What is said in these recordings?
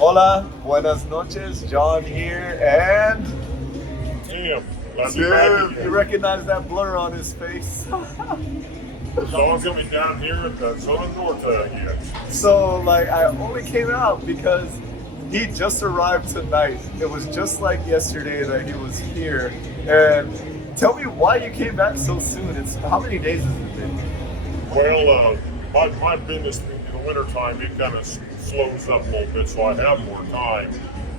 Hola, buenas noches, John here, and Damn, glad to be back dude, again. you recognize that blur on his face? Sean's gonna be down here at the Zona Norte again. So, like, I only came out because he just arrived tonight. It was just like yesterday that he was here. And tell me why you came back so soon. It's how many days has it been? Well, my business in the wintertime, it kind of slows up a little bit, so I have more time.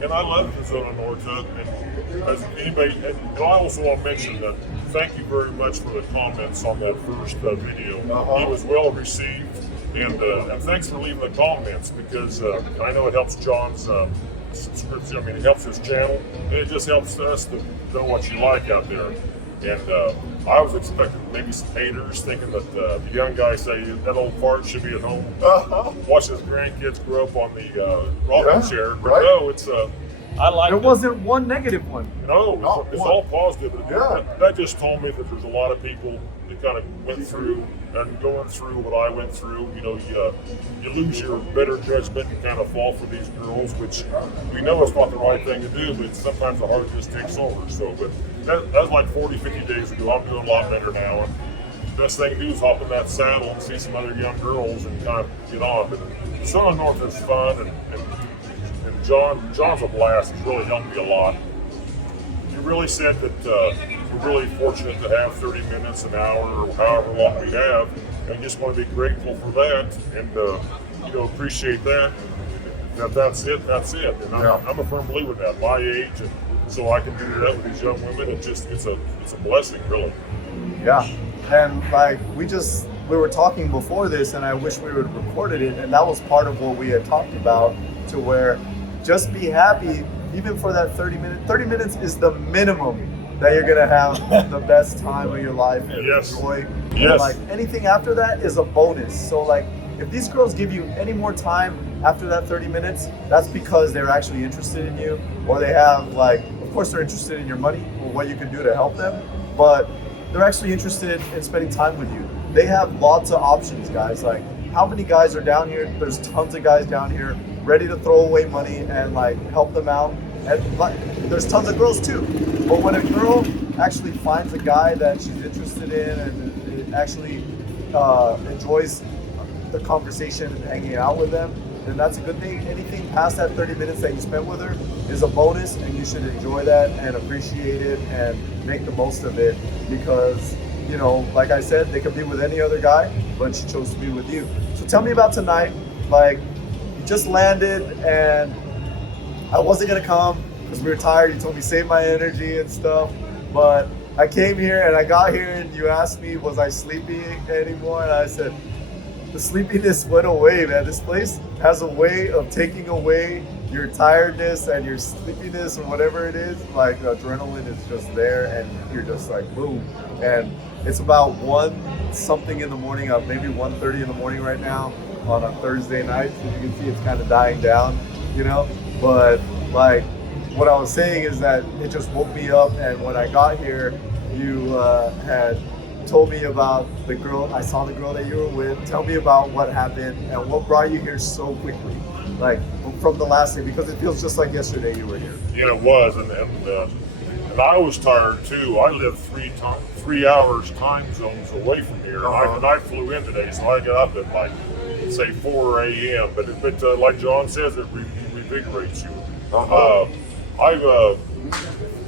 And I love the Zona Norte. And as anybody, and I also want to mention that thank you very much for the comments on that first video. It was well received. And thanks for leaving the comments because I know it helps John's subscription. I mean, it helps his channel, and it just helps us to know what you like out there. And I was expecting maybe some haters thinking that the young guy say that old fart should be at home, watch his grandkids grow up on the rocking chair. But right. no, it's I like There it. wasn't one negative one. No, it's all positive. Yeah. That just told me that there's a lot of people that kind of went through and going through what I went through. You know, you lose your better judgment and kind of fall for these girls, which we know it's not the right thing to do, but sometimes the heart just takes over. So, but that was like 40, 50 days ago. I'm doing a lot better now. And the best thing to do is hop in that saddle and see some other young girls and kind of get on. But the Zona North is fun, and John's a blast. He's really helped me a lot. You really said that we're really fortunate to have 30 minutes, an hour, or however long we have. And just want to be grateful for that and appreciate that. That's it. And I'm a firm believer in that. My age, and so I can do that with these young women. It's a blessing, really. Yeah. And like we were talking before this, and I wish we would have recorded it, and that was part of what we had talked about, to where just be happy even for that 30 minutes. 30 minutes is the minimum that you're gonna have the best time of your life and enjoy. Yes. And like anything after that is a bonus. So like if these girls give you any more time after that 30 minutes, that's because they're actually interested in you, or they have like, of course they're interested in your money or what you can do to help them, but they're actually interested in spending time with you. They have lots of options, guys. Like how many guys are down here? There's tons of guys down here ready to throw away money and like help them out. And like, there's tons of girls too. But when a girl actually finds a guy that she's interested in and actually enjoys the conversation and hanging out with them, then that's a good thing. Anything past that 30 minutes that you spent with her is a bonus, and you should enjoy that and appreciate it and make the most of it, because, you know, like I said, they could be with any other guy, but she chose to be with you. So tell me about tonight. Like, you just landed, and I wasn't gonna come because we were tired. You told me save my energy and stuff, but I came here and I got here and you asked me, was I sleepy anymore? And I said, the sleepiness went away, man. This place has a way of taking away your tiredness and your sleepiness or whatever it is. Like the adrenaline is just there and you're just like, boom. And it's about 1 something in the morning, maybe 1:30 in the morning right now on a Thursday night. So you can see it's kind of dying down, you know? But like what I was saying is that it just woke me up, and when I got here, you had told me about the girl. I saw the girl that you were with. Tell me about what happened and what brought you here so quickly, like from the last day, because it feels just like yesterday you were here. Yeah, it was, and I was tired too. I live 3 hours time zones away from here, and I flew in today, so I got up at like say 4 a.m. But like John says, it revigorates you.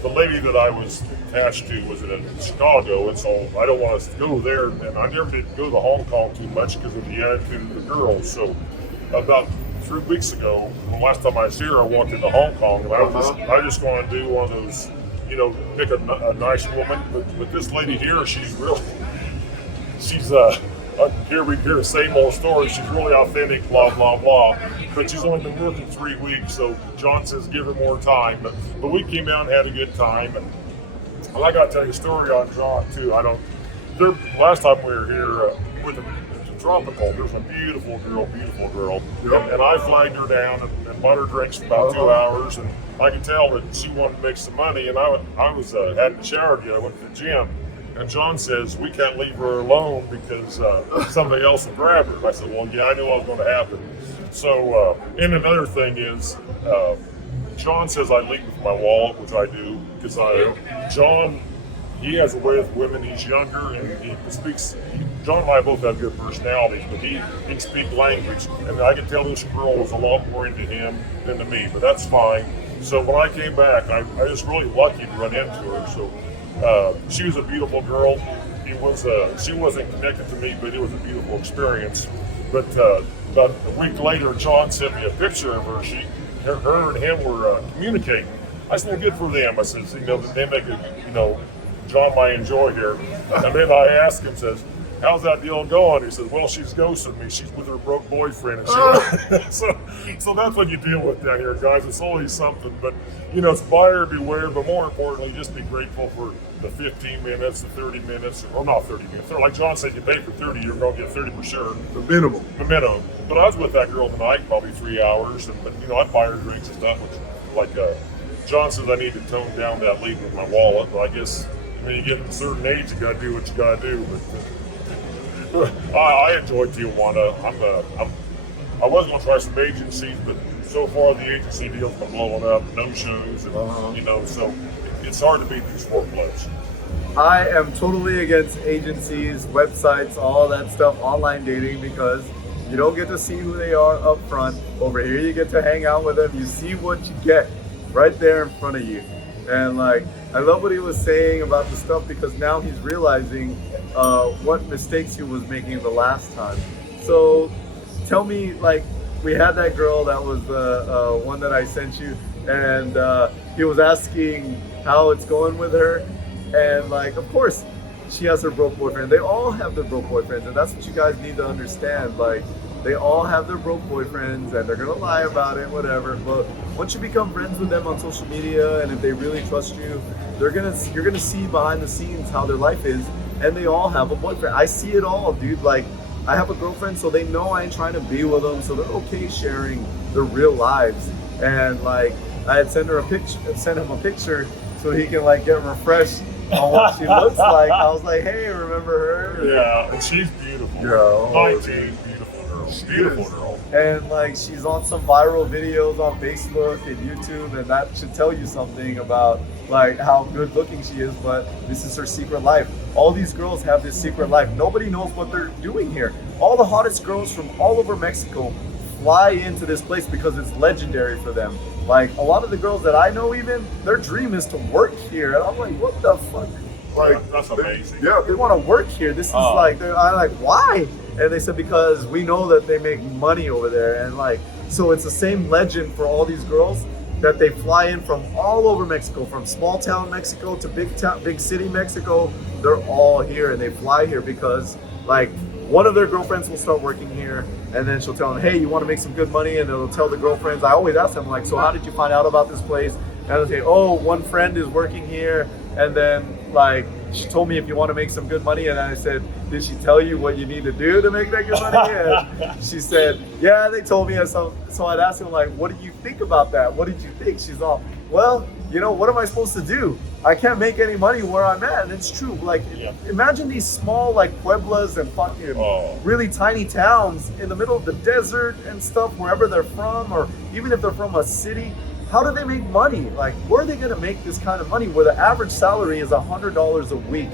The lady that I was attached to was in Chicago, and so I don't want to go there. And I never did go to Hong Kong too much because of the attitude of the girls. So about 3 weeks ago, the last time I was here, I walked into Hong Kong, and I just want to do one of those, pick a nice woman. But this lady here, she's here we hear the same old story. She's really authentic, blah, blah, blah. But she's only been working 3 weeks, so John says give her more time. But we came out and had a good time. And I got to tell you a story on John, too. Last time we were here with the Tropical, there was a beautiful girl. And I flagged her down and bought her drinks for about 2 hours. And I could tell that she wanted to make some money. And I was hadn't showered yet. I went to the gym. And John says, we can't leave her alone because somebody else will grab her. I said, well, yeah, I knew what was going to happen. So, and another thing is, John says I lead with my wallet, which I do, because John, he has a way with women. He's younger and he speaks. John and I both have good personalities, but he can speak language, and I can tell this girl was a lot more into him than to me. But that's fine. So when I came back, I was really lucky to run into her. So she was a beautiful girl. She wasn't connected to me, but it was a beautiful experience. But about a week later, John sent me a picture of her. Her and him were communicating. I said, well, good for them. I said, they make a, John might enjoy here. And then I asked him, says, how's that deal going? He says, well, she's ghosting me. She's with her broke boyfriend. And so that's what you deal with down here, guys. It's always something. But, it's buyer beware. But more importantly, just be grateful for the 15 minutes, the 30 minutes, or not 30 minutes. Like John said, you pay for 30, you're going to get 30 for sure. The minimum. But I was with that girl tonight, probably 3 hours. But I buy her drinks and stuff. Like John says, I need to tone down that lead with my wallet. But I guess when you get to a certain age, you got to do what you got to do. But I enjoy Tijuana. I was going to try some agencies, but so far the agency deal's been blowing up, no shows, and so it's hard to beat these 4 clubs. I am totally against agencies, websites, all that stuff, online dating, because you don't get to see who they are up front. Over here, you get to hang out with them. You see what you get right there in front of you. And I love what he was saying about the stuff, because now he's realizing what mistakes he was making the last time. So tell me, we had that girl that was the one that I sent you, and he was asking how it's going with her. And of course, she has her broke boyfriend. They all have their broke boyfriends, and that's what you guys need to understand. They all have their broke boyfriends, and they're gonna lie about it, whatever. But once you become friends with them on social media, and if they really trust you, you're gonna see behind the scenes how their life is, and they all have a boyfriend. I see it all, dude. I have a girlfriend, so they know I ain't trying to be with them, so they're okay sharing their real lives. And I had sent him a picture so he can get refreshed on what she looks like. I was like, hey, remember her? Yeah, and she's beautiful. Yeah, 19, beautiful girl. Beautiful girl. And she's on some viral videos on Facebook and YouTube, and that should tell you something about how good looking she is. But this is her secret life. All these girls have this secret life. Nobody knows what they're doing here. All the hottest girls from all over Mexico fly into this place because it's legendary for them. A lot of the girls that I know, even their dream is to work here. And I'm like, what the fuck? That's amazing. They want to work here. This is I'm why? And they said, because we know that they make money over there. And so it's the same legend for all these girls, that they fly in from all over Mexico, from small town Mexico to big city Mexico. They're all here, and they fly here because one of their girlfriends will start working here, and then she'll tell them, hey, you want to make some good money? And they'll tell the girlfriends. I always ask them, so how did you find out about this place? And they'll say, oh, one friend is working here, and then she told me if you want to make some good money. And I said, did she tell you what you need to do to make that good money? And she said, yeah, they told me. So I'd ask them, what do you think about that? What did you think? She's all, well, what am I supposed to do? I can't make any money where I'm at. And it's true. Imagine these small pueblas and fucking really tiny towns in the middle of the desert and stuff, wherever they're from, or even if they're from a city. How do they make money? Where are they gonna make this kind of money where the average salary is $100 a week?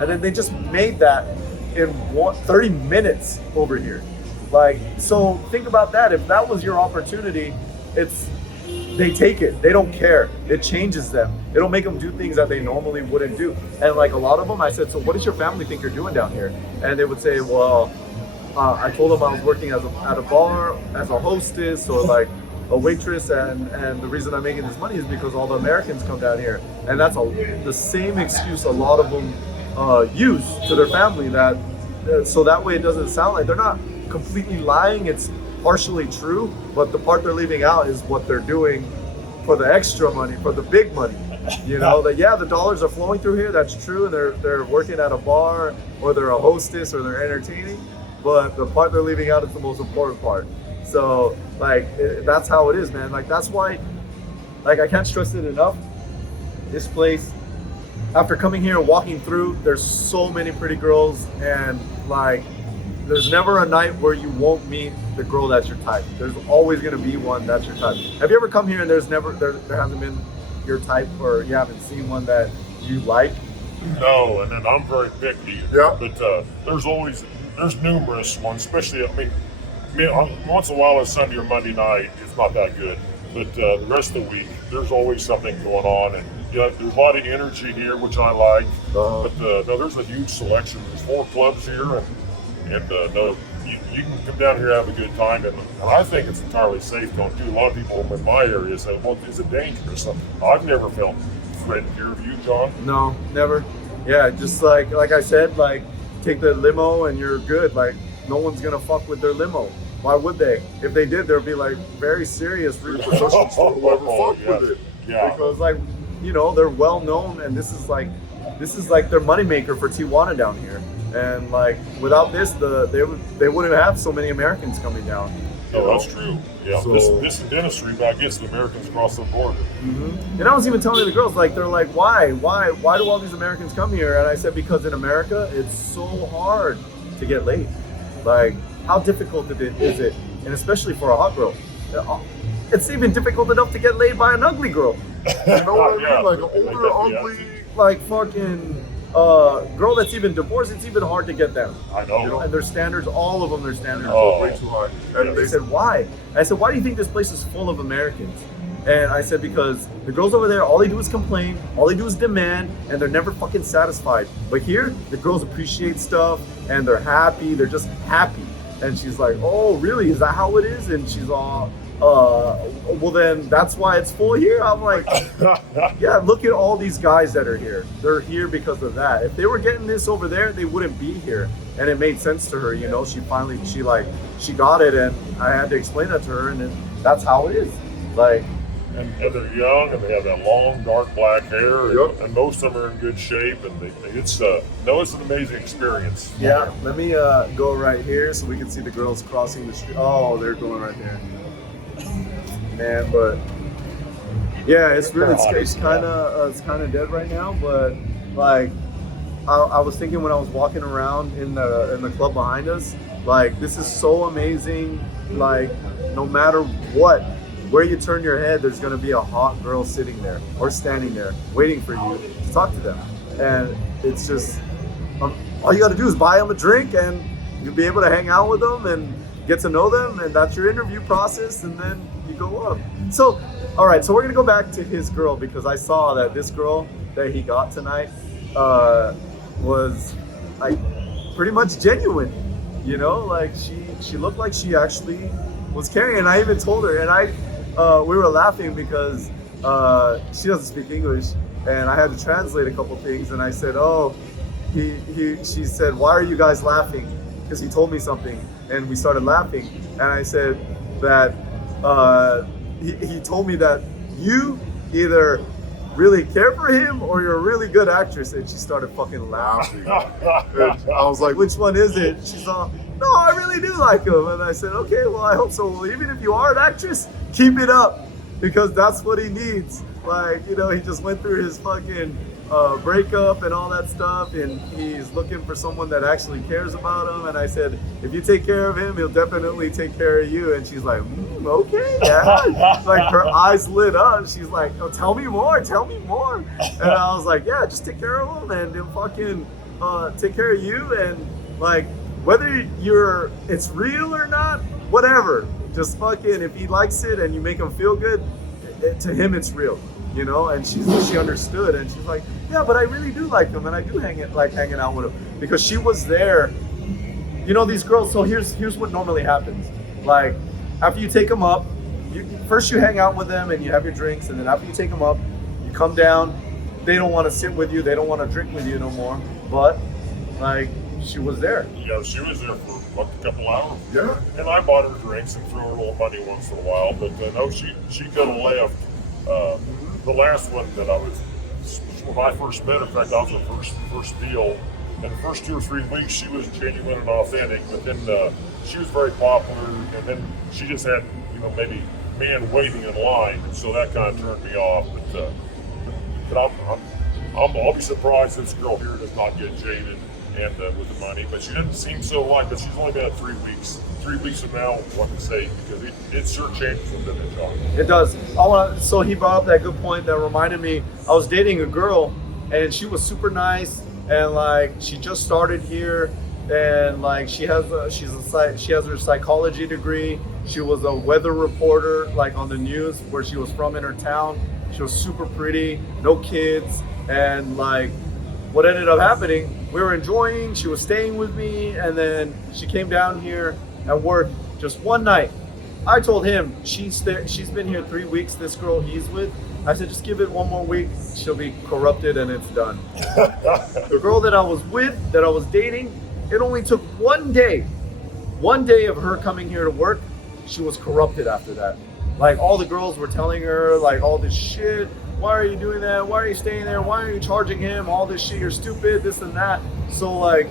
And then they just made that in 30 minutes over here. So think about that. If that was your opportunity, they take it. They don't care. It changes them. It'll make them do things that they normally wouldn't do. And a lot of them, I said, so what does your family think you're doing down here? And they would say, well, I told them I was working at a bar as a hostess, or a waitress, and the reason I'm making this money is because all the Americans come down here. And that's the same excuse a lot of them use to their family, so that way it doesn't sound like they're not completely lying. It's partially true, but the part they're leaving out is what they're doing for the extra money, for the big money. The dollars are flowing through here, that's true, and they're working at a bar, or they're a hostess, or they're entertaining, but the part they're leaving out is the most important part. So that's how it is, man. That's why I can't stress it enough. This place, after coming here and walking through, there's so many pretty girls, and there's never a night where you won't meet the girl that's your type. There's always gonna be one that's your type. Have you ever come here and there hasn't been your type, or you haven't seen one that you like? No, and then I'm very picky. Yeah. But there's numerous ones, especially, I mean, once in a while, a Sunday or Monday night, it's not that good. But the rest of the week, there's always something going on. And there's a lot of energy here, which I like. But no, there's a huge selection. There's 4 clubs here. And no, you can come down here and have a good time. And I think it's entirely safe. Don't do. A lot of people in my area say, well, is it dangerous? I've never felt threatened here. Have you, John? No, never. Yeah, just like I said, like take the limo and you're good. Like no one's gonna fuck with their limo. Why would they? If they did, there'd be like very serious repercussions for whoever fucked with it. Yeah. Because like, they're well known, and this is like their moneymaker for Tijuana down here. And like without this, they wouldn't have so many Americans coming down. No, that's true. Yeah, So, this industry about gets the Americans across the border. Mm-hmm. And I was even telling the girls, like, they're like, why do all these Americans come here? And I said, because in America, it's so hard to get laid. Like, how difficult is it? And especially for a hot girl. It's even difficult enough to get laid by an ugly girl. You know what I mean? Yeah. Like an older, Yeah. ugly. Like fucking girl that's even divorced, it's even hard to get them. I know. And their standards, all of them, their standards Oh. are way too high. And they said, why? I said, why do you think this place is full of Americans? And I said, because the girls over there, all they do is complain, all they do is demand, and they're never fucking satisfied. But here, the girls appreciate stuff, and they're happy, they're just happy. And she's like, oh, really? Is that how it is? And she's all, well then that's why it's full here. I'm like, yeah, look at all these guys that are here. They're here because of that. If they were getting this over there, they wouldn't be here. And it made sense to her, she got it, and I had to explain that to her, and that's how it is. Like, And they're young, and they have that long, dark black hair, Yep. and most of them are in good shape, and it's an amazing experience. yeah, let me go right here so we can see the girls crossing the street. Oh, they're going right there. Man, but yeah, it's kind of dead right now. But like, I was thinking when I was walking around in the club behind us, like this is so amazing. Like, no matter where you turn your head, there's gonna be a hot girl sitting there or standing there waiting for you to talk to them. And it's just all you got to do is buy them a drink, and you'll be able to hang out with them and get to know them, and that's your interview process, and then you go up. So, all right, so we're gonna go back to his girl, because I saw that this girl that he got tonight was like pretty much genuine, like she looked like she actually was caring. And I even told her, and we were laughing because she doesn't speak English, and I had to translate a couple things, and I said, oh, she said, why are you guys laughing? Because he told me something, and we started laughing, and I said that he told me that you either really care for him or you're a really good actress, and she started fucking laughing. And I was like, which one is it? She's all, no, I really do like him. And I said, okay, well, I hope so. Well, even if you are an actress, keep it up, because that's what he needs. Like, he just went through his fucking breakup and all that stuff, and he's looking for someone that actually cares about him. And I said, if you take care of him, he'll definitely take care of you. And she's like, okay, yeah. Like, her eyes lit up. She's like, oh, tell me more. And I was like, yeah, just take care of him, and he'll fucking take care of you. And like, whether it's real or not, whatever, just fucking, if he likes it and you make him feel good, to him it's real. And she understood, and she's like, yeah, but I really do like him, and I do like hanging out with him, because she was there. These girls, so here's what normally happens. Like, after you take them up, first you hang out with them and you have your drinks, and then after you take them up, you come down, they don't want to sit with you, they don't want to drink with you no more, but like, she was there. Yeah, she was there for a couple hours. Yeah. And I bought her drinks and threw her a little money once in a while, but no, she could have left. The last one that when I first met her, in fact, I was her first deal. In the first 2 or 3 weeks, she was genuine and authentic, but then she was very popular, and then she just had, maybe men waiting in line, and so that kind of turned me off. But I'll be surprised this girl here does not get jaded and with the money, but she doesn't seem so like. But she's only been at 3 weeks. 3 weeks from now, what to say, because it sure changes from them to job. It does. So he brought up that good point that reminded me. I was dating a girl, and she was super nice, and like she just started here, and like she has her psychology degree. She was a weather reporter, like on the news where she was from in her town. She was super pretty, no kids, and like what ended up happening, we were enjoying. She was staying with me, and then she came down here and worked just one night. I told him she's been here 3 weeks. This girl he's with, I said just give it one more week. She'll be corrupted and it's done. The girl that I was with, that I was dating, it only took 1 day. 1 day of her coming here to work, she was corrupted after that. Like all the girls were telling her like all this shit. Why are you doing that? Why are you staying there? Why are you charging him? All this shit, you're stupid, this and that. So like,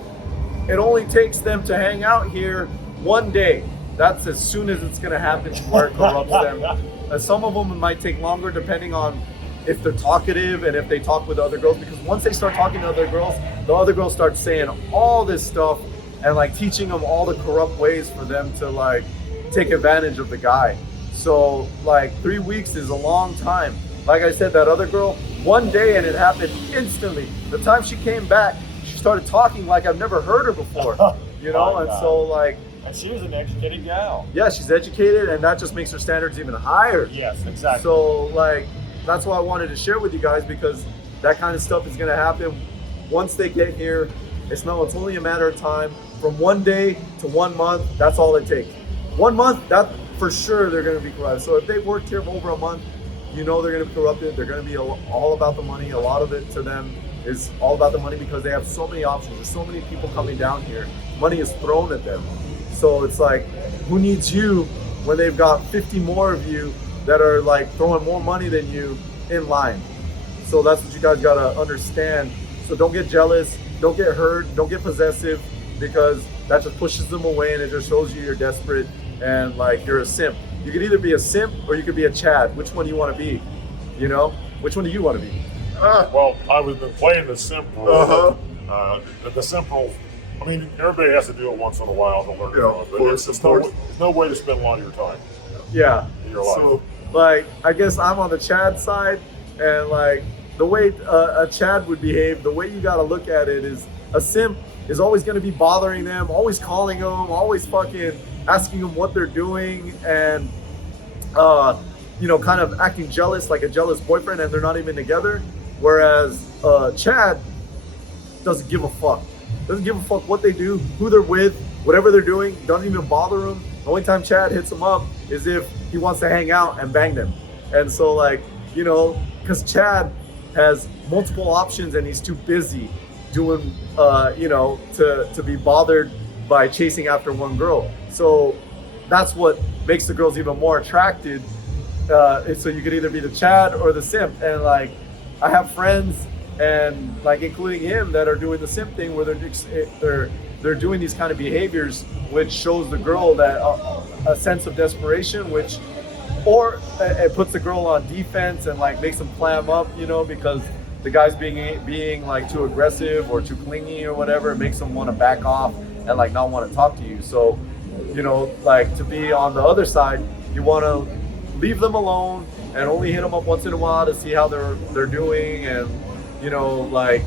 it only takes them to hang out here 1 day. That's as soon as it's gonna happen to where it corrupts them. And some of them it might take longer depending on if they're talkative and if they talk with other girls, because once they start talking to other girls, the other girls start saying all this stuff and like teaching them all the corrupt ways for them to like take advantage of the guy. So like 3 weeks is a long time. Like I said, that other girl, 1 day and it happened instantly. The time she came back, she started talking like I've never heard her before, you know? And so like, and she was an educated gal. yeah, she's educated, and that just makes her standards even higher. Yes, exactly. So like, that's why I wanted to share with you guys, because that kind of stuff is gonna happen once they get here. It's only a matter of time. From 1 day to 1 month, that's all it takes. 1 month, that for sure they're gonna be corrupted. So if they've worked here for over a month, you know they're gonna be corrupted. They're gonna be all about the money. A lot of it to them is all about the money because they have so many options. There's so many people coming down here. Money is thrown at them. So it's like, who needs you when they've got 50 more of you that are like throwing more money than you in line? So that's what you guys gotta understand. So don't get jealous, don't get hurt, don't get possessive, because that just pushes them away and it just shows you you're desperate and like you're a simp. You could either be a simp or you could be a Chad. Which one do you want to be? You know? Which one do you want to be? Well, I've been playing the simp role. The simp role, I mean, everybody has to do it once in a while to learn from it, but it's no way to spend a lot of your time. Yeah. In your life. So, like, I guess I'm on the Chad side, and like the way a Chad would behave, the way you got to look at it is a simp is always going to be bothering them, always calling them, always fucking asking them what they're doing, and you know, kind of acting jealous, like a jealous boyfriend, and they're not even together. Whereas Chad doesn't give a fuck. Doesn't give a fuck what they do, who they're with, whatever they're doing. Doesn't even bother him. The only time Chad hits him up is if he wants to hang out and bang them. And so like, you know, because Chad has multiple options and he's too busy doing, you know, to be bothered by chasing after one girl. So that's what makes the girls even more attracted. So you could either be the Chad or the simp. And like, I have friends, and like including him, that are doing the simp thing where they're doing these kind of behaviors, which shows the girl that a sense of desperation, which, or it puts the girl on defense and like makes them clam up, you know, because the guy's being like too aggressive or too clingy or whatever. It makes them want to back off and like not want to talk to you. So, you know, like to be on the other side, you want to leave them alone and only hit them up once in a while to see how they're doing, and you know, like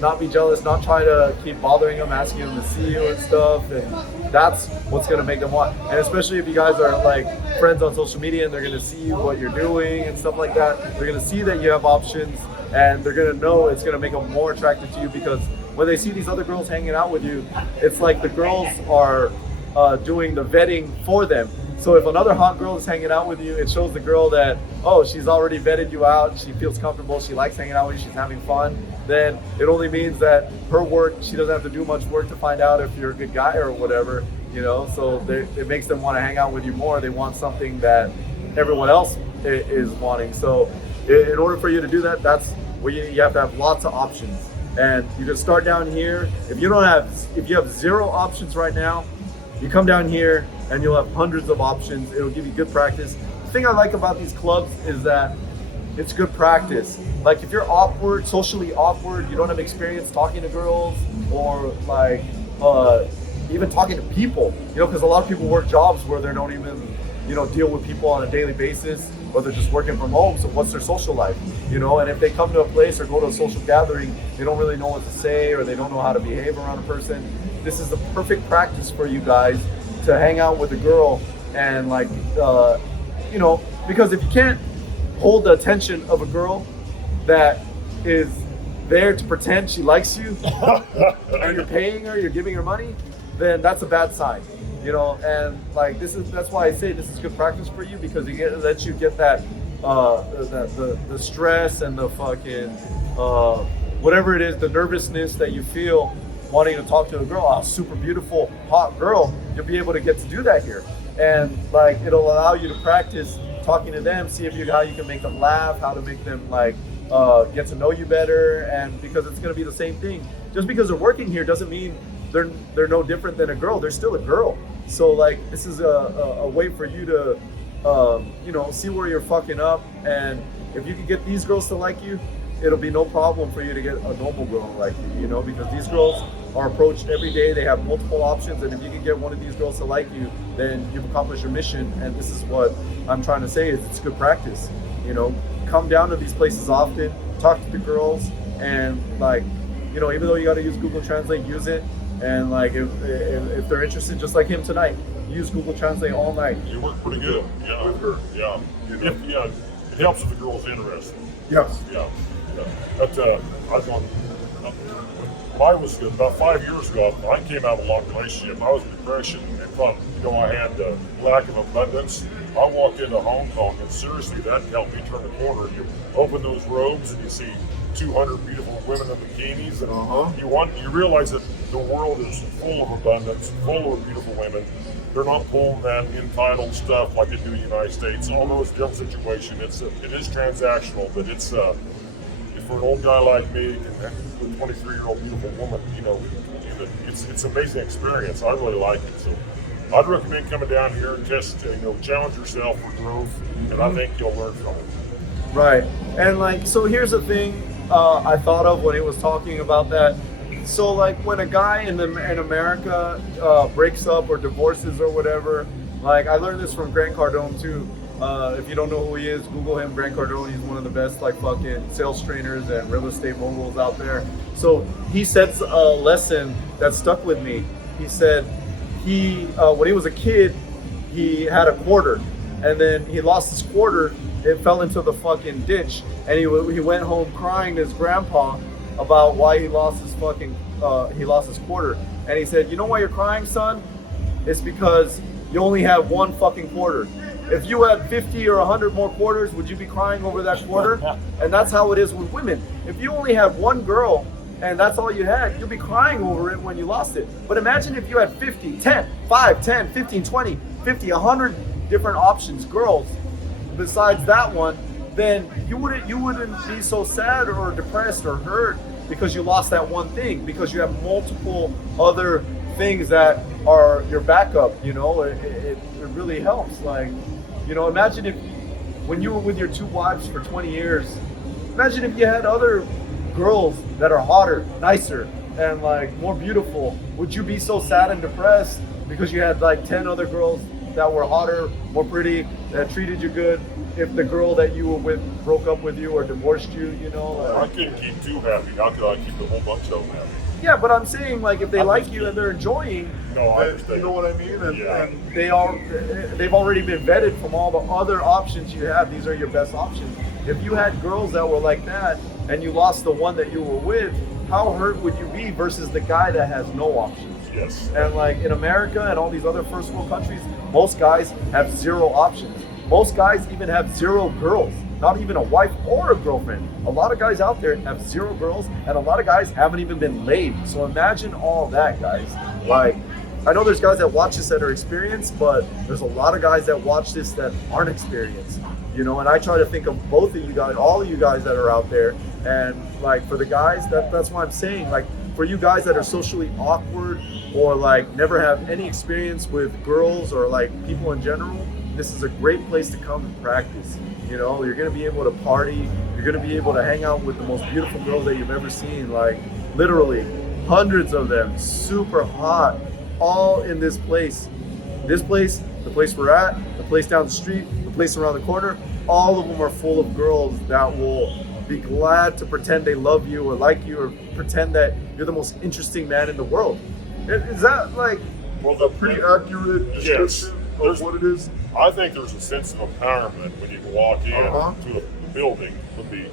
not be jealous, not try to keep bothering them, asking them to see you and stuff. And that's what's gonna make them want. And especially if you guys are like friends on social media and they're gonna see what you're doing and stuff like that, they're gonna see that you have options, and they're gonna know it's gonna make them more attracted to you, because when they see these other girls hanging out with you, it's like the girls are doing the vetting for them. So if another hot girl is hanging out with you, it shows the girl that, oh, she's already vetted you out, she feels comfortable, she likes hanging out with you, she's having fun. Then it only means that her work, she doesn't have to do much work to find out if you're a good guy or whatever, you know? So it makes them want to hang out with you more. They want something that everyone else is wanting. So in order for you to do that, that's where you have to have lots of options. And you can start down here. If you have 0 options right now, you come down here and you'll have hundreds of options. It'll give you good practice. The thing I like about these clubs is that it's good practice. Like if you're awkward, socially awkward, you don't have experience talking to girls or like even talking to people, you know, because a lot of people work jobs where they don't even, you know, deal with people on a daily basis, or they're just working from home. So what's their social life, you know? And if they come to a place or go to a social gathering, they don't really know what to say, or they don't know how to behave around a person. This is the perfect practice for you guys to hang out with a girl and like, you know, because if you can't hold the attention of a girl that is there to pretend she likes you and you're paying her, you're giving her money, then that's a bad sign, you know. And like that's why I say this is good practice for you, because it lets you get that the stress and the fucking whatever it is, the nervousness that you feel wanting to talk to a girl, a super beautiful hot girl. You'll be able to get to do that here, and like it'll allow you to practice talking to them, see how you can make them laugh, how to make them like get to know you better. And because it's going to be the same thing, just because they're working here doesn't mean they're no different than a girl. They're still a girl. So like this is a way for you to you know, see where you're fucking up, and if you can get these girls to like you, it'll be no problem for you to get a normal girl to like you, you know, because these girls are approached every day. They have multiple options, and if you can get one of these girls to like you, then you've accomplished your mission. And this is what I'm trying to say, is it's good practice, you know. Come down to these places often, talk to the girls, and like, you know, even though you got to use Google Translate, use it. And like if they're interested, just like him tonight, use Google Translate all night. You work pretty good. Yeah. With her. Yeah. Yeah. It helps if the girl's interested. Yes. Yeah. But I was on. When I was about 5 years ago, I came out of a long relationship. I was in depression and thought, you know, I had lack of abundance. I walked into Hong Kong, and seriously, that helped me turn the corner. You open those robes and you see 200 beautiful women in bikinis, and you realize that the world is full of abundance, full of beautiful women. They're not pulling that entitled stuff like they do in the United States. Although it's a different situation, it is transactional, but it's for an old guy like me and a 23-year-old beautiful woman, you know, it's an amazing experience. I really like it. So I'd recommend coming down here and just, you know, challenge yourself for growth, and I think you'll learn from it. Right. And like, so here's the thing I thought of when he was talking about that. So like when a guy in America breaks up or divorces or whatever, like I learned this from Grant Cardone too. If you don't know who he is, Google him, Grant Cardone. He's one of the best like fucking sales trainers and real estate moguls out there. So he said a lesson that stuck with me. He said when he was a kid, he had a quarter, and then he lost his quarter. It fell into the fucking ditch, and he went home crying to his grandpa about why he lost his quarter. And he said, "You know why you're crying, son? It's because you only have one fucking quarter. If you had 50 or 100 more quarters, would you be crying over that quarter?" And that's how it is with women. If you only have one girl and that's all you had, you'll be crying over it when you lost it. But imagine if you had 50, 10, 5, 10, 15, 20, 50, 100 different options, girls, besides that one, then you wouldn't be so sad or depressed or hurt because you lost that one thing, because you have multiple other things that are your backup, you know. It really helps. Like, you know, imagine if when you were with your two wives for 20 years, imagine if you had other girls that are hotter, nicer, and like more beautiful. Would you be so sad and depressed because you had like 10 other girls that were hotter, more pretty, that treated you good, if the girl that you were with broke up with you or divorced you, you know? I couldn't keep two happy. How could I keep a whole bunch of them happy? Yeah, but I'm saying, like, if they like you and they're enjoying, no, I understand. You know what I mean? And they've already been vetted from all the other options you have. These are your best options. If you had girls that were like that and you lost the one that you were with, how hurt would you be versus the guy that has no options? Yes. And like in America and all these other first world countries, most guys have zero options. Most guys even have zero girls, not even a wife or a girlfriend. A lot of guys out there have zero girls, and a lot of guys haven't even been laid. So imagine all that, guys. Like, I know there's guys that watch this that are experienced, but there's a lot of guys that watch this that aren't experienced, you know. And I try to think of both of you guys, all of you guys that are out there, and like for the guys, that's what I'm saying. Like for you guys that are socially awkward or like never have any experience with girls or like people in general, this is a great place to come and practice. You know, you're gonna be able to party, you're gonna be able to hang out with the most beautiful girls that you've ever seen, like literally hundreds of them, super hot, all in this place. This place, the place we're at, the place down the street, the place around the corner, all of them are full of girls that will be glad to pretend they love you or like you or pretend that you're the most interesting man in the world. Is that like Well, pretty accurate description of what it is? I think there's a sense of empowerment when you walk in to a building with the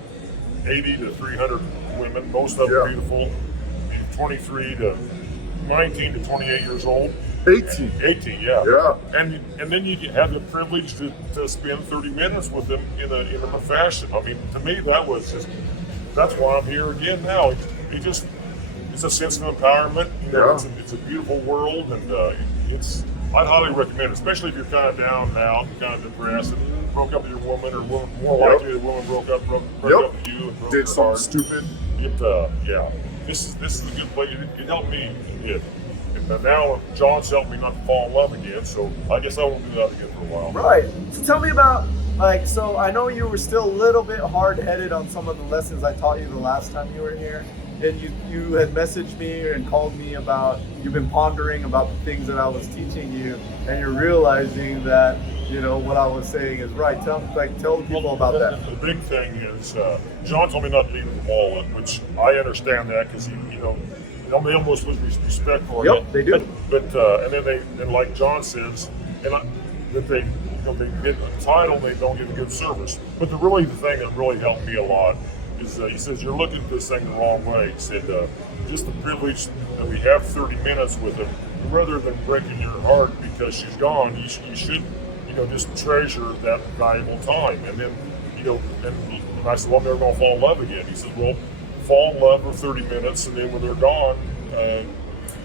80 to 300 women, most of them beautiful, 23 to 19 to 28 years old. 18, yeah. And then you have the privilege to spend 30 minutes with them in a fashion. I mean, to me, that's why I'm here again now. It's a sense of empowerment. You know, it's a beautiful world, and I'd highly recommend it, especially if you're kind of down and out and kind of depressed and broke up with your woman, or more likely the woman broke up with you and broke Did your something heart. stupid. This is a good place. It helped me. And now John's helped me not to fall in love again, so I guess I won't do that again for a while. Right. So tell me about, like, so I know you were still a little bit hard-headed on some of the lessons I taught you the last time you were here. And you had messaged me and called me about, you've been pondering about the things that I was teaching you, and you're realizing that, you know, what I was saying is right. Tell the people about that. The big thing is, John told me not to leave the wall, which I understand that because they almost lose respect for it. Yep, they do. But and then like John says, that they get a title, they don't get a good service. But the thing that really helped me a lot is he says, you're looking at this thing the wrong way. He said, just the privilege that we have 30 minutes with him, rather than breaking your heart because she's gone, you should, just treasure that valuable time. And then, and I said, well, I'm never going to fall in love again. He said, well, fall in love for 30 minutes, and then when they're gone,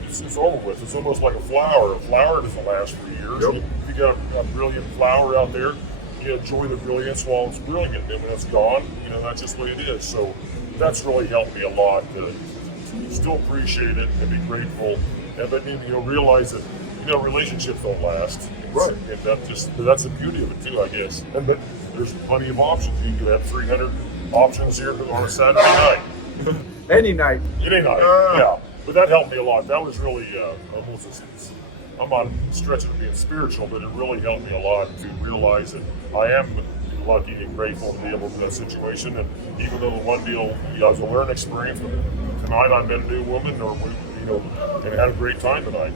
it's over with. It's almost like a flower. A flower doesn't last for years. Yep. If you got a brilliant flower out there, you enjoy the brilliance while it's brilliant, and when it's gone, that's just the way it is. So that's really helped me a lot to still appreciate it and be grateful, but realize that relationships don't last. Right. And that's the beauty of it too, I guess. But there's plenty of options. You can have 300 options here on a Saturday night. Any night. Yeah. But that helped me a lot. That was really almost I'm not stretching to being spiritual, but it really helped me a lot to realize that I am lucky and grateful to be able to do that situation. And even though the one deal was a learning experience, tonight I met a new woman, and had a great time tonight.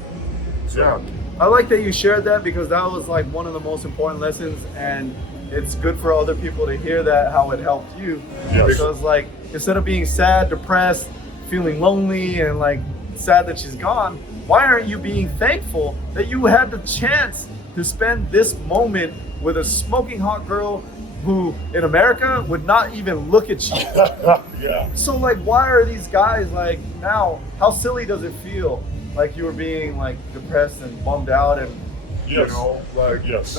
So, Yeah. I like that you shared that, because that was like one of the most important lessons, and it's good for other people to hear that, how it helped you. Yes. Because like, instead of being sad, depressed, feeling lonely, and like sad that she's gone, why aren't you being thankful that you had the chance to spend this moment with a smoking hot girl who in America would not even look at you? yeah. So like, why are these guys like, now, how silly does it feel? Like you were being like depressed and bummed out, and Yes. Yes.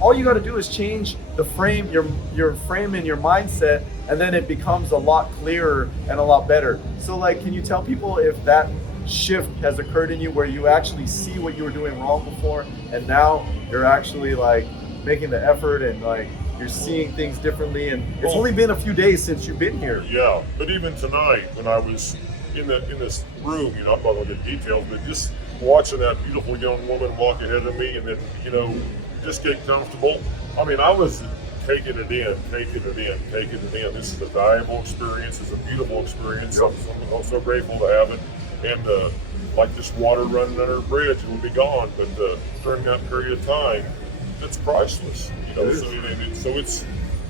all you got to do is change the frame, your frame and your mindset, and then it becomes a lot clearer and a lot better. So like, can you tell people if that shift has occurred in you, where you actually see what you were doing wrong before, and now you're actually like making the effort, and like you're seeing things differently, and it's only been a few days since you've been here. Yeah, but even tonight when I was in this room, I'm not going to get details, but just watching that beautiful young woman walk ahead of me, and then just get comfortable. I mean, I was taking it in. This is a valuable experience. It's a beautiful experience. Yep. I'm so grateful to have it. And like this water running under a bridge, it will be gone. But during that period of time, it's priceless. So it's.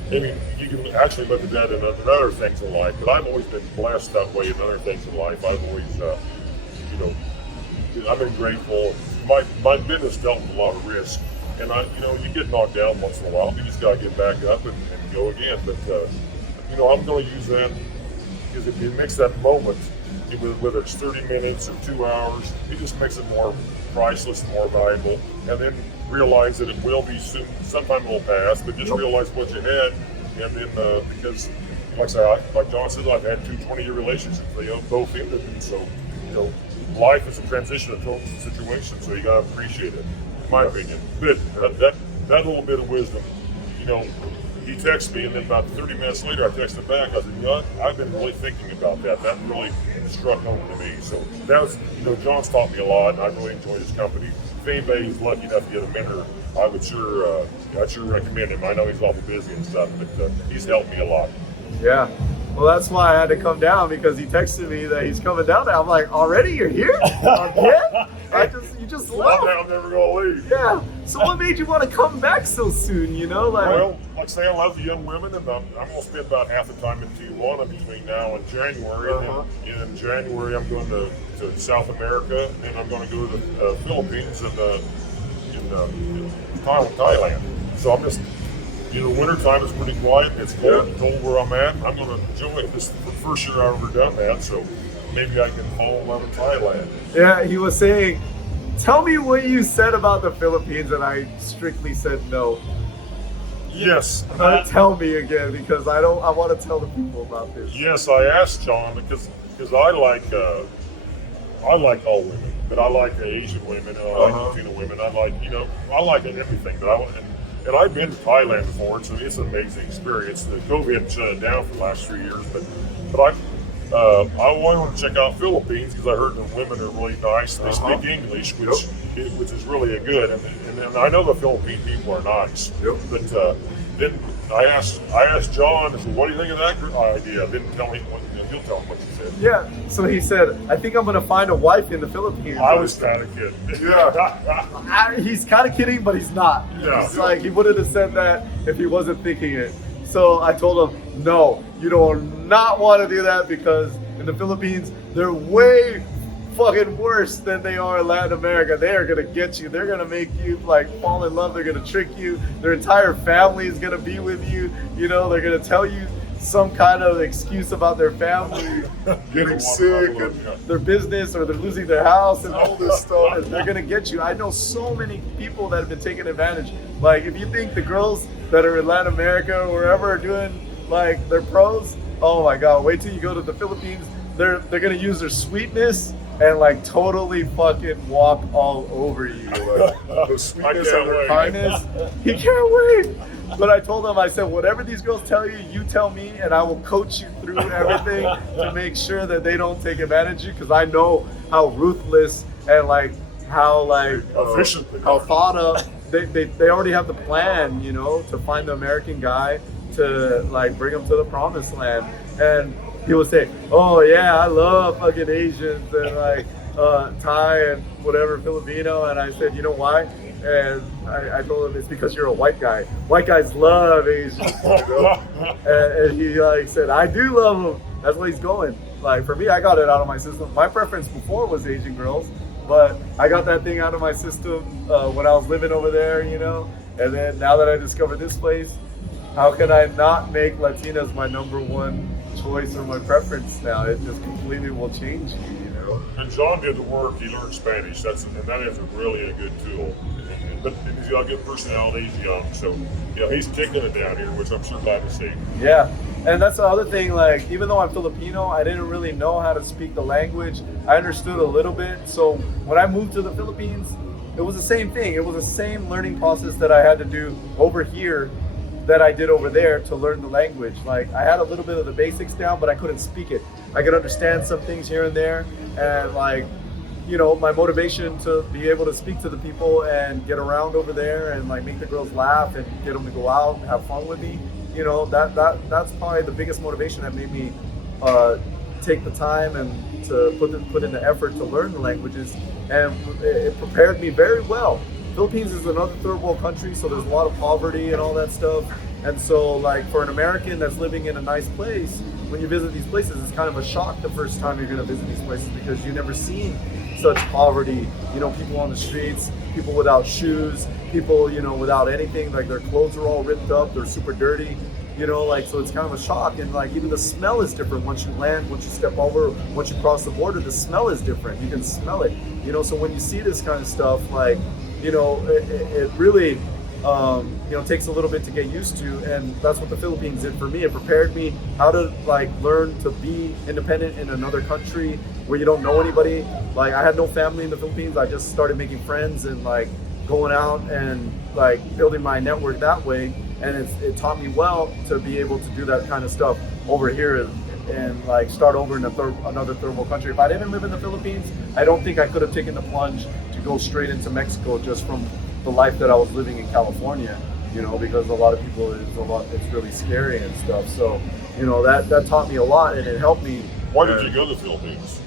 I mean, you can actually look at that in other things in life. But I've always been blessed that way in other things in life. I've always, I've been grateful. My business dealt with a lot of risk, and you get knocked down once in a while. You just gotta get back up and go again. But I'm going to use that because it makes that moment, whether it's 30 minutes or 2 hours, it just makes it more priceless and more valuable. And then realize that it will be soon. Sometime it will pass, but just realize what you had, and then because, like John said, I've had 2 20-year relationships. They both ended, and so life is a transition of total situation. So you gotta appreciate it, in my opinion. But that little bit of wisdom, you know, he texted me, and then about 30 minutes later, I texted him back. I said, you know what? I've been really thinking about that. That really struck home to me. So that was, you know, John's taught me a lot, and I really enjoy his company. If anybody's lucky enough to get a mentor, I'd sure recommend him. I know he's awful busy and stuff, but he's helped me a lot. Yeah. Well, that's why I had to come down, because he texted me that he's coming down there. I'm like, already? You're here? Again? You just left. I'm never gonna leave. Yeah. So what made you want to come back so soon? You know, like. Well, like I say, I love the young women, and I'm gonna spend about half the time in Tijuana between now and January. And then in January, I'm going to South America, and then I'm going to go to the Philippines and in Thailand. So I'm just. You know, wintertime is pretty quiet. It's cold, cold where I'm at. I'm going to enjoy it. This is the first year I've ever done that, so maybe I can fall in love with Thailand. Yeah, he was saying, tell me what you said about the Philippines, and I strictly said no. Yes. Tell me again, because I want to tell the people about this. Yes, I asked John because I like all women, but I like Asian women, and I like Latino women. I like everything. And I've been to Thailand before, so it's an amazing experience. The COVID shut it down for the last 3 years, but I wanted to check out Philippines because I heard the women are really nice. They speak English, which is really a good. And I know the Philippine people are nice. But then I asked John, I said, what do you think of that idea? Then tell me he'll tell him what he said. Yeah, so he said, I think I'm going to find a wife in the Philippines. I was kind of kidding. Yeah. He's kind of kidding, but he's not. Yeah. It's like he wouldn't have said that if he wasn't thinking it. So I told him, no, you do not want to do that, because in the Philippines, they're way fucking worse than they are in Latin America. They are going to get you. They're going to make you like fall in love. They're going to trick you. Their entire family is going to be with you. You know, they're going to tell you some kind of excuse about their family getting sick and their business, or they're losing their house and all this stuff, and they're gonna get you. I know so many people that have been taking advantage. Like, if you think the girls that are in Latin America or wherever are doing like they're pros, oh my god, wait till you go to the Philippines. They're gonna use their sweetness and like totally fucking walk all over you. Like, the sweetness and their kindness. He can't wait. But I told him, I said, whatever these girls tell you, you tell me, and I will coach you through everything to make sure that they don't take advantage of you, because I know how ruthless and like how like efficient, how thought up. They already have the plan, you know, to find the American guy to like bring him to the promised land. And he would say, oh yeah, I love fucking Asians and like Thai and whatever, Filipino. And I said, you know why? And I told him, it's because you're a white guy. White guys love Asians, you know? and he like said, I do love them. That's why he's going. Like, for me, I got it out of my system. My preference before was Asian girls, but I got that thing out of my system when I was living over there, you know? And then now that I discovered this place, how can I not make Latinas my number one choice or my preference now? It just completely will change you, you know? And John did the work. He learned Spanish. That is really a good tool. But he's got a good personality. He's young, so you know he's kicking it down here, which I'm sure glad to see. Yeah, and that's the other thing. Like, even though I'm Filipino, I didn't really know how to speak the language. I understood a little bit. So when I moved to the Philippines, it was the same thing. It was the same learning process that I had to do over here that I did over there to learn the language. Like, I had a little bit of the basics down, but I couldn't speak it. I could understand some things here and there, and like, you know, my motivation to be able to speak to the people and get around over there and like make the girls laugh and get them to go out and have fun with me, you know, that's probably the biggest motivation that made me take the time and to put in the effort to learn the languages, and it prepared me very well. Philippines is another third world country, so there's a lot of poverty and all that stuff. And so like for an American that's living in a nice place, when you visit these places, it's kind of a shock the first time you're gonna visit these places, because you've never seen such poverty. You know, people on the streets, people without shoes, people, you know, without anything, like their clothes are all ripped up, they're super dirty, you know, like, so it's kind of a shock. And like even the smell is different once you land, once you step over, once you cross the border, the smell is different. You can smell it, you know. So when you see this kind of stuff, like, you know, it really you know, takes a little bit to get used to, and that's what the Philippines did for me. It prepared me how to like learn to be independent in another country where you don't know anybody. Like, I had no family in the Philippines. I just started making friends and like going out and like building my network that way. And it taught me well to be able to do that kind of stuff over here and like start over in another third world country. If I didn't live in the Philippines, I don't think I could have taken the plunge to go straight into Mexico just from the life that I was living in California, you know, because a lot of people, it's really scary and stuff. So, you know, that taught me a lot, and it helped me. Why did you go to the Philippines?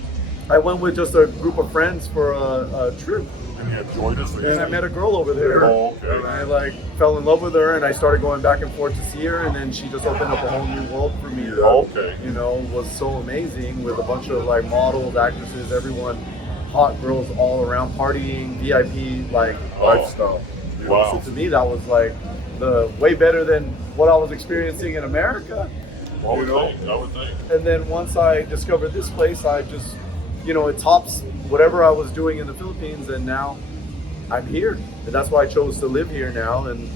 I went with just a group of friends for a trip. And you enjoyed it? And I met a girl over there. Oh, okay. And I like fell in love with her, and I started going back and forth to see her, and then she just opened up a whole new world for me. Okay. You know, was so amazing with a bunch of like models, actresses, everyone, hot girls all around, partying, VIP like lifestyle. Wow. So to me, that was like the way better than what I was experiencing in America. I would think. And then once I discovered this place, I just, you know, it tops whatever I was doing in the Philippines, and now I'm here. And that's why I chose to live here now, and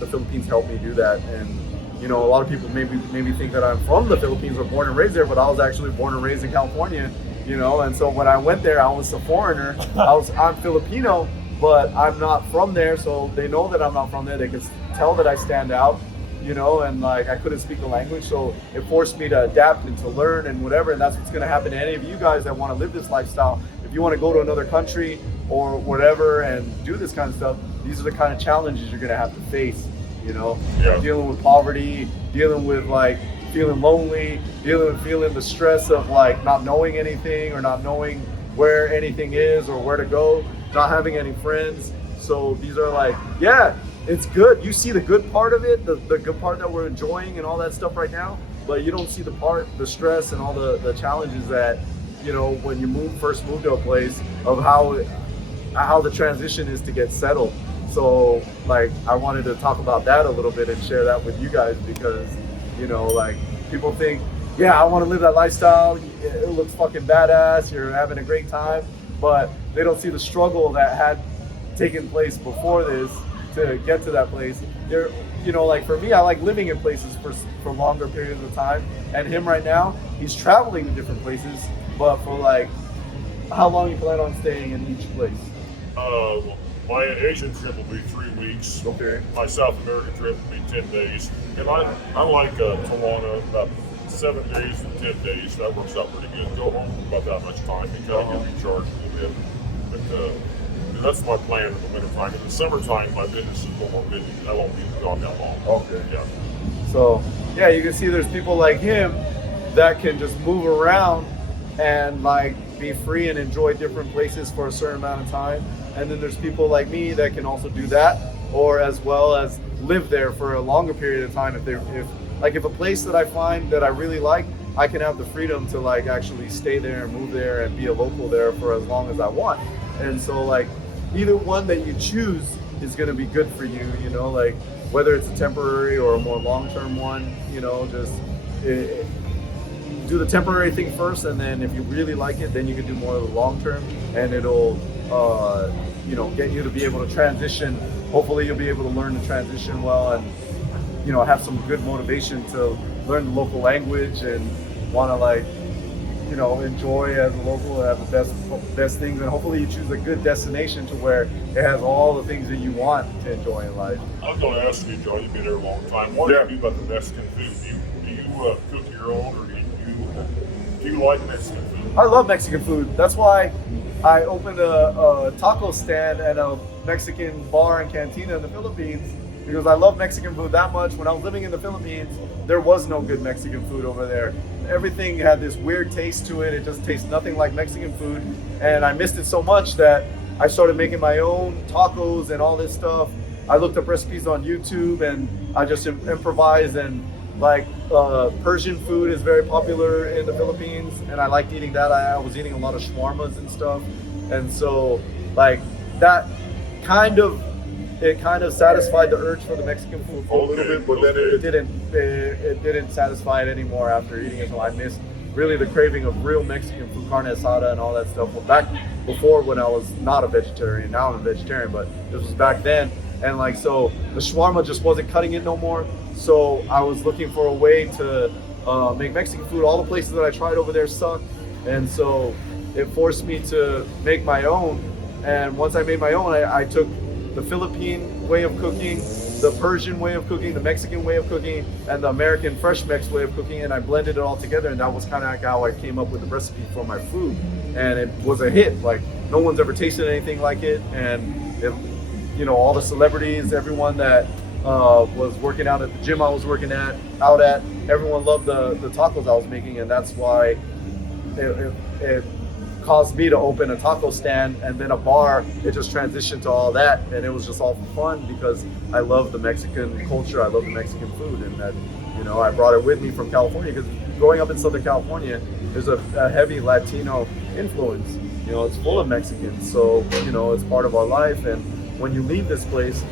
the Philippines helped me do that. And you know, a lot of people maybe think that I'm from the Philippines or born and raised there, but I was actually born and raised in California, you know. And so when I went there, I was a foreigner. I'm Filipino, but I'm not from there, so they know that I'm not from there. They can tell that I stand out, you know, and like I couldn't speak the language, so it forced me to adapt and to learn and whatever. And that's what's going to happen to any of you guys that want to live this lifestyle. If you want to go to another country or whatever and do this kind of stuff, these are the kind of challenges you're going to have to face, you know. Dealing with poverty, dealing with like feeling lonely, feeling the stress of like not knowing anything or not knowing where anything is or where to go, not having any friends. So these are like, yeah, it's good. You see the good part of it, the good part that we're enjoying and all that stuff right now, but you don't see the stress and all the challenges that, you know, when you first move to a place, of how the transition is to get settled. So like I wanted to talk about that a little bit and share that with you guys, because, you know, like people think, yeah, I want to live that lifestyle. It looks fucking badass. You're having a great time, but they don't see the struggle that had taken place before this to get to that place. You know, like for me, I like living in places for longer periods of time. And him right now, he's traveling to different places, but for like, how long you plan on staying in each place? My Asian trip will be 3 weeks. Okay. My South American trip will be 10 days. And I like Tawana about 7 days and 10 days. That works out pretty good. Go home for about that much time because I get recharged a little bit. But that's my plan in the wintertime. In the summertime, my business is a little more busy. I won't be gone that long. Okay. Yeah. So, yeah, you can see there's people like him that can just move around and like be free and enjoy different places for a certain amount of time. And then there's people like me that can also do that, or as well as live there for a longer period of time. If a place that I find that I really like, I can have the freedom to like actually stay there and move there and be a local there for as long as I want. And so like either one that you choose is going to be good for you, you know, like whether it's a temporary or a more long-term one, you know, just do the temporary thing first, and then if you really like it, then you can do more of the long-term, and it'll you know, get you to be able to transition. Hopefully you'll be able to learn to transition well, and you know, have some good motivation to learn the local language and want to like, you know, enjoy as a local and have the best things. And hopefully you choose a good destination to where it has all the things that you want to enjoy in life. I was going to ask you, Joe, you've been there a long time. What do you do about the Mexican food? Do you cook your own, or do you like Mexican food? I love Mexican food. That's why I opened a taco stand and a Mexican bar and cantina in the Philippines, because I love Mexican food that much. When I was living in the Philippines, there was no good Mexican food over there. Everything had this weird taste to it. It just tastes nothing like Mexican food. And I missed it so much that I started making my own tacos and all this stuff. I looked up recipes on YouTube and I just improvised. And like Persian food is very popular in the Philippines, and I liked eating that. I was eating a lot of shawarmas and stuff. And so like that kind of satisfied the urge for the Mexican food for a little bit, but then it didn't satisfy it anymore after eating it. So I missed really the craving of real Mexican food, carne asada and all that stuff. Well, back before when I was not a vegetarian. Now I'm a vegetarian, but this was back then. And like, so the shawarma just wasn't cutting it no more. So I was looking for a way to make Mexican food. All the places that I tried over there sucked. And so it forced me to make my own. And once I made my own, I took the Philippine way of cooking, the Persian way of cooking, the Mexican way of cooking, and the American fresh Mex way of cooking, and I blended it all together, and that was kind of like how I came up with the recipe for my food. And it was a hit. Like, no one's ever tasted anything like it, and it, you know, all the celebrities, everyone that was working out at the gym I was working out at, everyone loved the tacos I was making, and that's why it caused me to open a taco stand and then a bar. It just transitioned to all that, and it was just all for fun because I love the Mexican culture, I love the Mexican food, and that, you know, I brought it with me from California because growing up in Southern California, there's a heavy Latino influence. You know, it's full of Mexicans, so, you know, it's part of our life. And when you leave this place,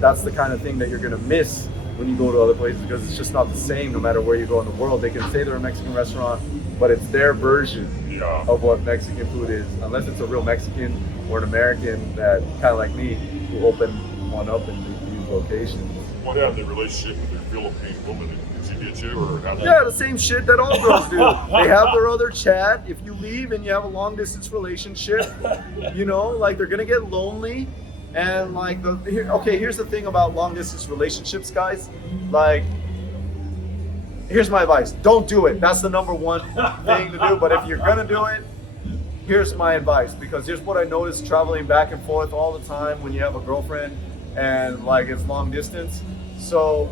that's the kind of thing that you're gonna miss when you go to other places, because it's just not the same no matter where you go in the world. They can say they're a Mexican restaurant, but it's their version of what Mexican food is, unless it's a real Mexican or an American that, kind of like me, who open one up in these locations. What happened in the relationship with your Philippine woman? Did she get you, or how? Yeah, the same shit that all girls do. They have their other Chad. If you leave and you have a long distance relationship, you know, like, they're gonna get lonely. And like, here's the thing about long distance relationships, guys. Like, here's my advice: don't do it. That's the number one thing to do. But if you're gonna do it, here's my advice, because here's what I noticed traveling back and forth all the time when you have a girlfriend and like it's long distance. So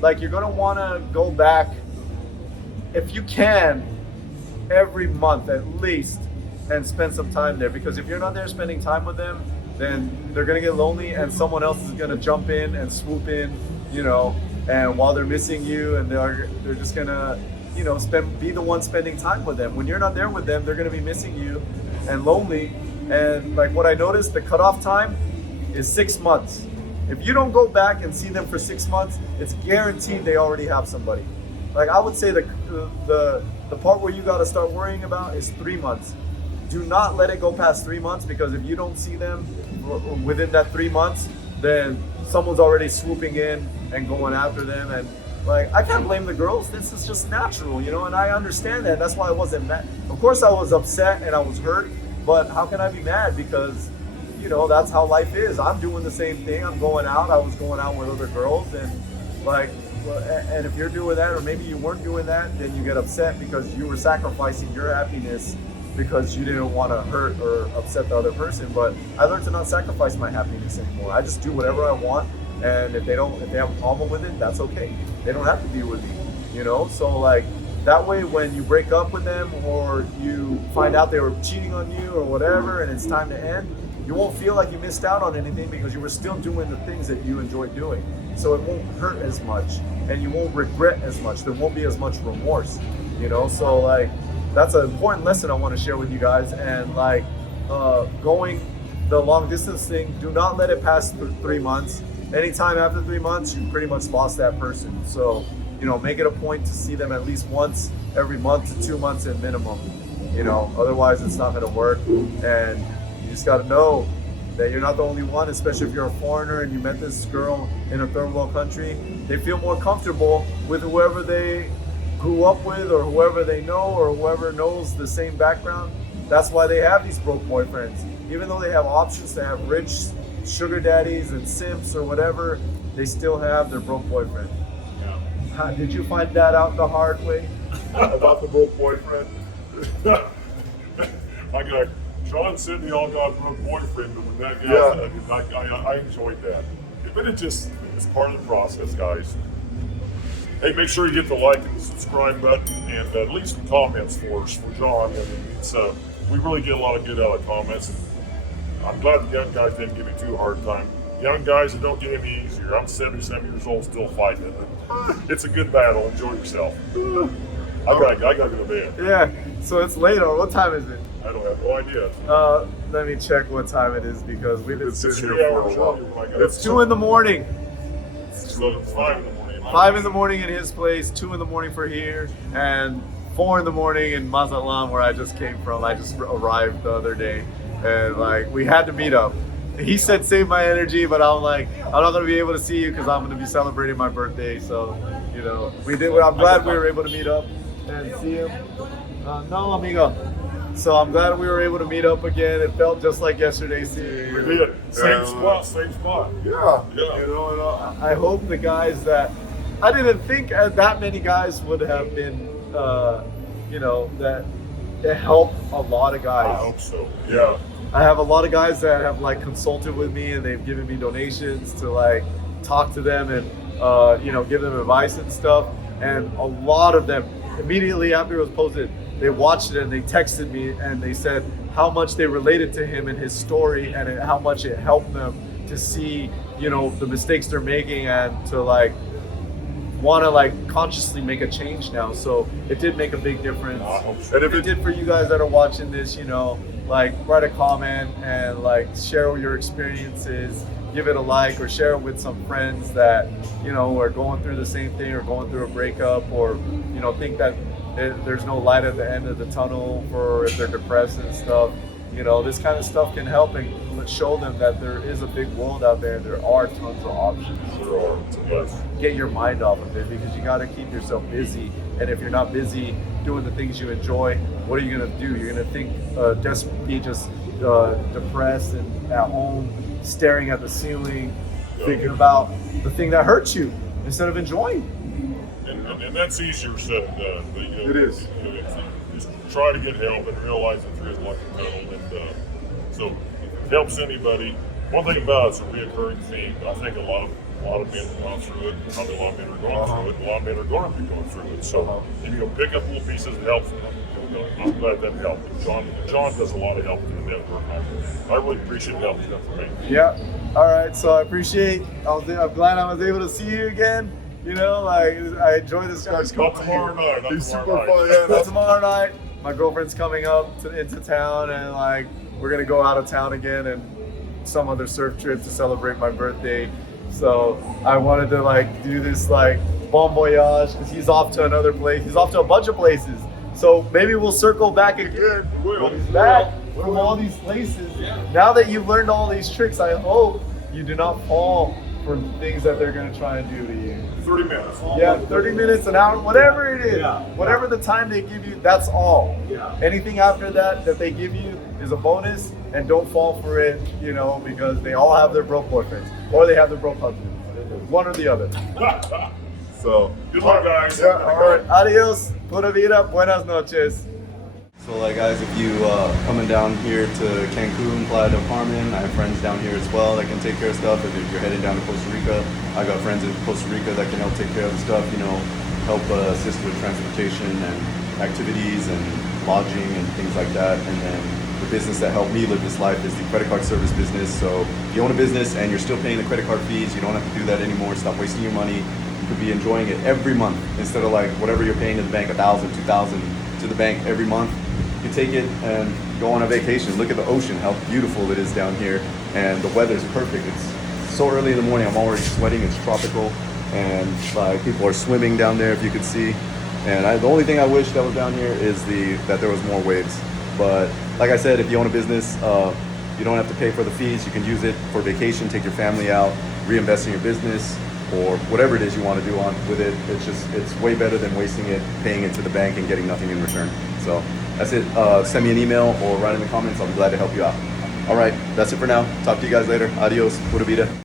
like, you're gonna wanna go back, if you can, every month at least, and spend some time there, because if you're not there spending time with them, then they're gonna get lonely, and someone else is gonna jump in and swoop in, you know, and while they're missing you, and they're just gonna, you know, be the one spending time with them. When you're not there with them, they're gonna be missing you and lonely. And like, what I noticed, the cutoff time is 6 months. If you don't go back and see them for 6 months, it's guaranteed they already have somebody. Like, I would say the part where you gotta start worrying about is 3 months. Do not let it go past 3 months, because if you don't see them within that 3 months, then someone's already swooping in and going after them. And like, I can't blame the girls. This is just natural, you know, and I understand that. That's why I wasn't mad. Of course I was upset and I was hurt, but how can I be mad? Because, you know, that's how life is. I'm doing the same thing. I'm going out. I was going out with other girls, and like, and if you're doing that, or maybe you weren't doing that, then you get upset because you were sacrificing your happiness because you didn't want to hurt or upset the other person. But I learned to not sacrifice my happiness anymore. I just do whatever I want, and if they have a problem with it, that's okay. They don't have to be with me, you know? So like, that way, when you break up with them, or you find out they were cheating on you or whatever, and it's time to end, you won't feel like you missed out on anything, because you were still doing the things that you enjoyed doing. So it won't hurt as much, and you won't regret as much. There won't be as much remorse, you know? So like, that's an important lesson I want to share with you guys. And like, going the long distance thing, do not let it pass 3 months. Anytime after 3 months, you pretty much lost that person. So, you know, make it a point to see them at least once every month to 2 months at minimum, you know, otherwise it's not going to work. And you just got to know that you're not the only one, especially if you're a foreigner and you met this girl in a third world country. They feel more comfortable with whoever they grew up with, or whoever they know, or whoever knows the same background. That's why they have these broke boyfriends. Even though they have options to have rich sugar daddies and simps or whatever, they still have their broke boyfriend. Yeah. Did you find that out the hard way? About the broke boyfriend? I got Sean said they all got a broke boyfriend, but with that guy, I enjoyed that. But it just, it's part of the process, guys. Hey, make sure you get the like and the subscribe button, and at least the comments for us, for John. I mean, it's we really get a lot of good out of comments. And I'm glad the young guys didn't give me too hard a time. Young guys, it don't get any easier. I'm 77 years old, still fighting it. It's a good battle. Enjoy yourself. I gotta go to bed. Yeah. So it's late. Or what time is it? I don't have no idea. Let me check what time it is, because we've been sitting here for a while. It's It's 2 in the morning. So it's 5 in the morning. 5 in the morning in his place, 2 in the morning for here, and 4 in the morning in Mazatlan, where I just came from. I just arrived the other day, and like, we had to meet up. He said save my energy, but I'm like, I'm not gonna be able to see you because I'm gonna be celebrating my birthday. So, you know, we did. I'm glad we were able to meet up and see him. No, amigo. So I'm glad we were able to meet up again. It felt just like yesterday seeing We you. did. Same spot, same spot. Yeah. Yeah. You know, and I hope the guys that I didn't think that many guys would have been, that it helped a lot of guys. I hope so. Yeah. I have a lot of guys that have like consulted with me and they've given me donations to like talk to them and give them advice and stuff. And a lot of them immediately after it was posted, they watched it and they texted me and they said how much they related to him and his story and how much it helped them to see, the mistakes they're making and to like want to like consciously make a change now. So it did make a big difference. I hope so. And if it did for you guys that are watching this, like write a comment and like share your experiences, give it a like or share it with some friends that, are going through the same thing or going through a breakup or, think that there's no light at the end of the tunnel for if they're depressed and stuff. This kind of stuff can help and show them that there is a big world out there and there are tons of options. Yes. Get your mind off of it because you got to keep yourself busy. And if you're not busy doing the things you enjoy, what are you going to do? You're going to think, be just depressed and at home, staring at the ceiling, thinking about the thing that hurts you instead of enjoying. And that's easier said than done. But, It is. Just try to get help and realize that there is like a tunnel. And so if it helps anybody, one thing about it's a reoccurring theme. I think a lot of men have gone through it. Probably a lot of men are going through it. A lot of men are going to be going through it. So if you go pick up little pieces of help, I'm glad that helped. John does a lot of help in the network. I really appreciate the help he's done for me. Yeah. All right. So I appreciate. I'm glad I was able to see you again. I enjoy this guy's Not company. tomorrow night. Not He's tomorrow super night. fun. Yeah, But tomorrow night, my girlfriend's coming up into town, and like we're gonna go out of town again and some other surf trip to celebrate my birthday. So I wanted to like do this like bon voyage because he's off to another place. He's off to a bunch of places. So maybe we'll circle back again. Will. Back from all these places. Now that you've learned all these tricks, I hope you do not fall for things that they're gonna try and do to you. 30 minutes. Yeah, 30 minutes, an hour, whatever it is. Yeah. Whatever the time they give you, that's all. Yeah. Anything after that they give you is a bonus, and don't fall for it, because they all have their broke boyfriends or they have their broke husbands. One or the other. So, Good luck, guys. yeah, all right. Adios, pura vida, buenas noches. So like guys, if you coming down here to Cancun, Playa del Carmen, I have friends down here as well that can take care of stuff. If you're heading down to Costa Rica, I got friends in Costa Rica that can help take care of the stuff, help assist with transportation and activities and lodging and things like that. And then the business that helped me live this life is the credit card service business. So if you own a business and you're still paying the credit card fees, you don't have to do that anymore. Stop wasting your money. You could be enjoying it every month instead of like whatever you're paying to the bank, $1,000, $2,000 to the bank every month. You take it and go on a vacation. Look at the ocean, how beautiful it is down here, and the weather's perfect. It's so early in the morning, I'm already sweating. It's tropical, and like people are swimming down there, if you could see. And the only thing I wish that was down here is that there was more waves. But like I said, if you own a business, you don't have to pay for the fees. You can use it for vacation, take your family out, reinvest in your business, or whatever it is you want to do with it. It's way better than wasting it, paying it to the bank and getting nothing in return. So that's it. Send me an email or write in the comments. I'll be glad to help you out. All right, that's it for now. Talk to you guys later. Adios. Pura vida.